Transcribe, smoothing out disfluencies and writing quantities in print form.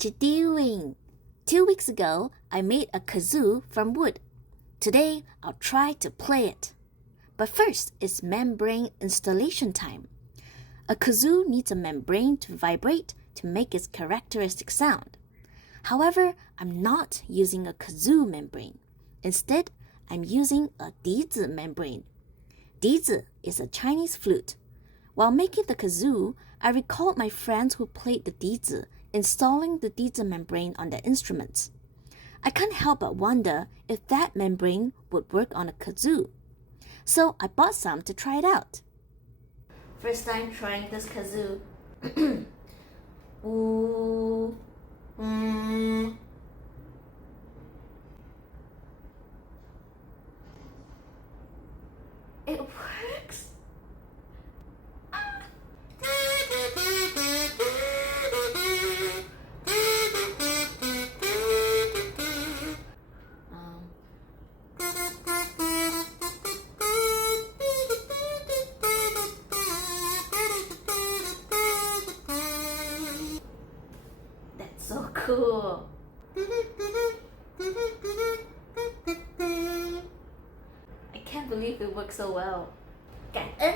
what you doing? 2 weeks ago, I made a kazoo from wood. Today, I'll try to play it. But first, it's membrane installation time. A kazoo needs a membrane to vibrate to make its characteristic sound. However, I'm not using a kazoo membrane. Instead, I'm using a Dizi membrane. Dizi is a Chinese flute. While making the kazoo, I recalled my friends who played the Dizi installing the Dizi membrane on their instruments. I can't help but wonder if that membrane would work on a kazoo. So I bought some to try it out. First time trying this kazoo. Ooh. It works. That's so cool. I can't believe it works so well. Cảm ơn.